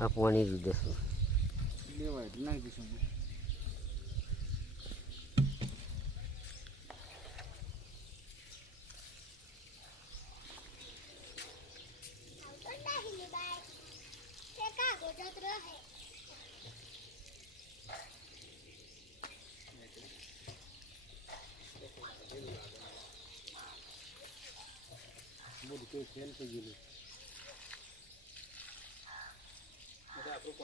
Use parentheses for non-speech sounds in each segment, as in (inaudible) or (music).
આ પાણી દૂધ દઈશું લેવાય એટલે નાખી દઈશું બધું કોઈ ખેલ થઈ ગયેલું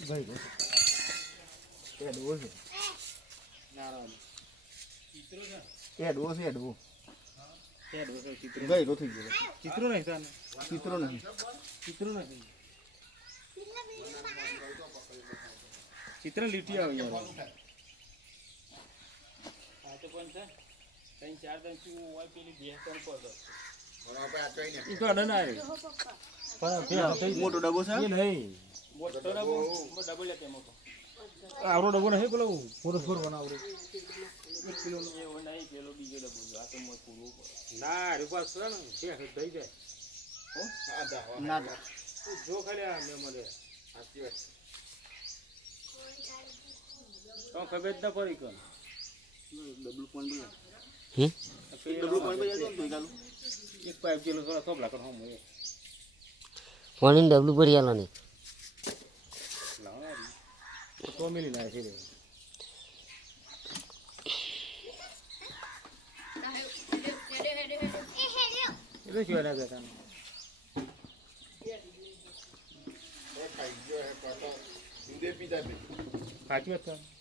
ગઈ એડવો છે નારાયણ એડવો છે એડવો એડવો છે ચિત્ર નહીં ચિત્રો નહીં ચિત્રો નહીં ચિત્ર લીટી આવી ઈ તો અડન આવે. મોટો ડબ્બો છે? એ નહીં. આવરો ડબ્બો નહીં પેલો? ફોરસ્ફોર બનાવરો ના. રૂપા છે. ને તે દઈ દે. ના જો ખાલી આ મેં મળે સાચી વાત તો ખબર જ ના પડી કોણ ડબલ પોઈન્ટ હમ ડબલ પોઈન્ટ પર તો ચાલુ એક પાઇપ જેલો થોડા થોપલા કર હમ પાણી ડબલું ભરી આલો ને લાવ તો મિલી ના છે એટલે શું એના બેટા સાચી વાત છે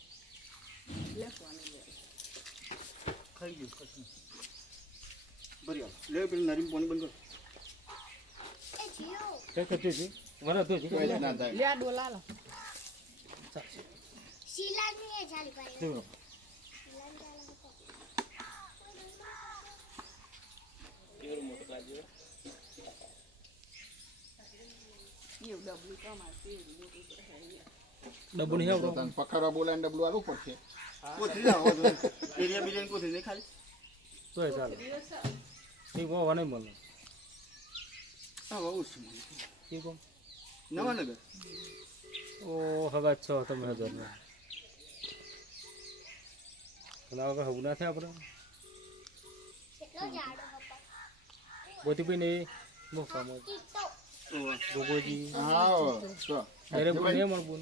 ખાઈ ગયું કશું બરી લે પેલું નરીમ પાણી બંધ કર કચ્યું છે તો છે લે આ ડોલા ડબ્બો નહીં આવડો પકડવા બોલાય ડબલું આલવું પડશે. કોથળી લાવો એરિયા બીજા કોથળી નહીં ખાલી. તો ચાલે. ઠીક હો વને મળે હા બહુ છે ઠીક હો નવાનગર? ઓ હગા છો તમે હજાર ને. પેલા વગર હવું ના થાય આપણે. બોતી ભાઈ નહીં મોકામાં ગોગોજી હા તો અરે બોલ મળ બોલ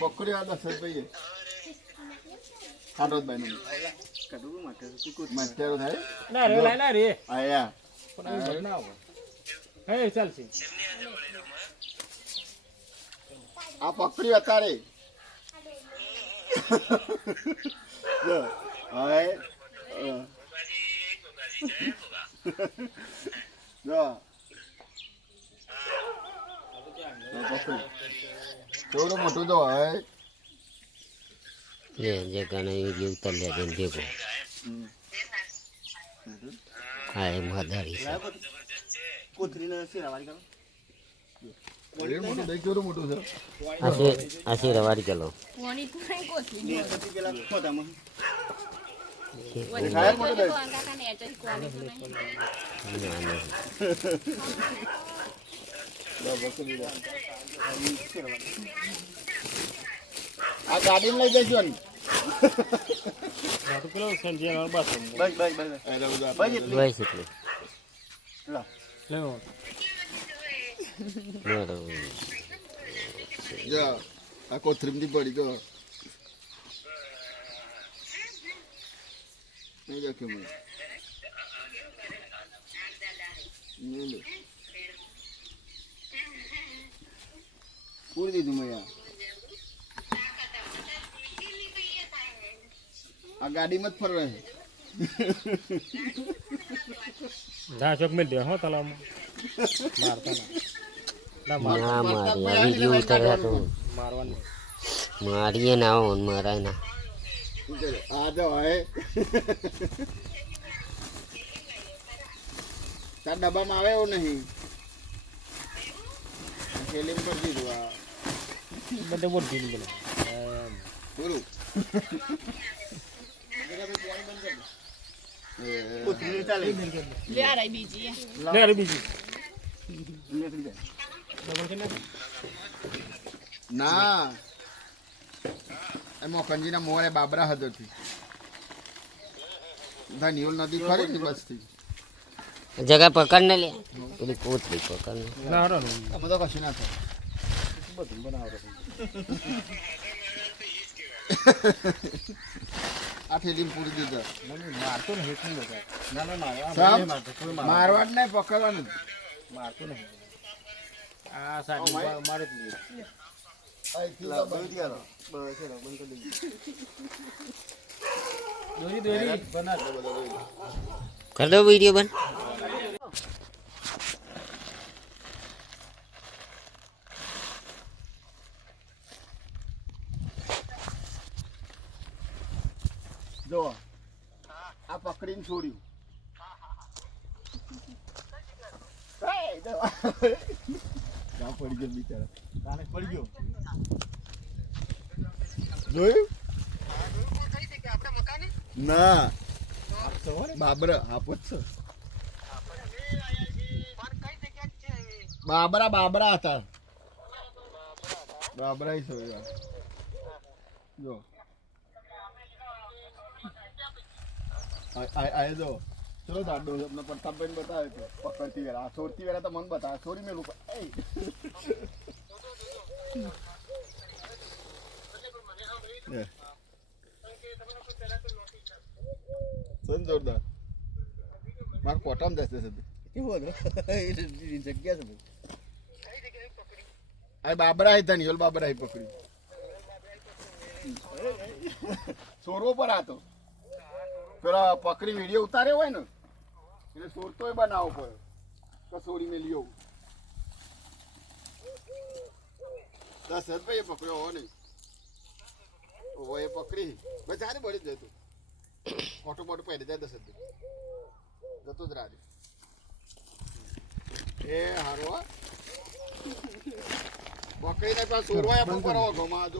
પકડી આ દસ રૂપિયે માટે થાય. ના રે લાય ના રે. આયા. પણ અહીં ના આવો હે ચાલશે. આ પકડી અત્યારે. જો હવે જો. થોડું મોટું તો હોય? લે જે ગણે જે ઉતર લે જેમ ભેગો હા એ મધારી છે. કોથળીને શેરાવાળી કરો. મોટું દહીં કેવડું મોટું છે? આ છે આ છે રવાડી ચલો કોની આ ગાડીમાં લઈ જજો ને આ તો પેલો સંજય બસ બસ બસ બસ બસ એટલી બસ એટલું લેવો બરાબર જા આ કોથરીમથી પડી ગયો નહીં રાખ્યો મને પૂરી દીધું મેં આ ગાડીમાં જ ફરવા છે ના ચોક મેં દે હો તલાવમાં મારતા ના ના માર ના મારી વીડિયો ઉતાર્યા તો. મારવાનું. મારીએ ના આવો મારાય ના. આ તો હોય તાર ડબ્બામાં આવે એવું નહીં. થેલીમાં કરી દીધું આ. બધે બોલ દીધું બોલે પૂરું લે આ રહી બીજી લે અરે બીજી ના એમાં કંજીના મોરે બાબરા હદોથી ધનિયોલ નદી ખરી ને બસથી જગા પકડ ને લે પેલી કોથળી પકડ ને ના હરો ને અમે તો કશું ના થાય બધું બનાવો (laughs) આ થેલી પૂરી દીધા. મારતો નહીં બધા. ના ના મારવા મારવા જ નહીં પકડવાનું. મારતો નહીં. આ સાડી મારે જ લઈએ દોરી દોરી. બના દો બધા કર દો વીડિયો બંધ. જો, આ પકડીને છોડ્યું. (laughs) પડી ગયો બિચારા? તાને પડી ગયો? જોયું? ના. બાબરા, આપો જ બાબરા બાબરા હતા. બાબરા જો. આ- આ આ જો. ચલો દાડો અમને પ્રતાપભાઈ બતાવે તો પકડતી આ છોડતી વેળા તો મને બતાવે. છોડી મેલું સન જોરદાર? મારે કોટામાં જશે છે કેવું જગ્યા છે આ બાબરા આવી ધનિયોલ બાબરા આવી પકડી ચોરવો પર આતો પેલા પકડી વીડિયો ઉતારે હોય ને એટલે સોરતોય બનાવવો પડે. કસોરી મેં લ્યો. દસ હજાર ભાઈ પકડ્યો હો નહીં. ઓહો એ પકડી. સારી બળી જ જતું ઓટો બોટો પહેરી જાય હજાર જતો જ રાજ એ હારો. પકડીને પાછું સોરવાય પણ કરો ઘોમાં જો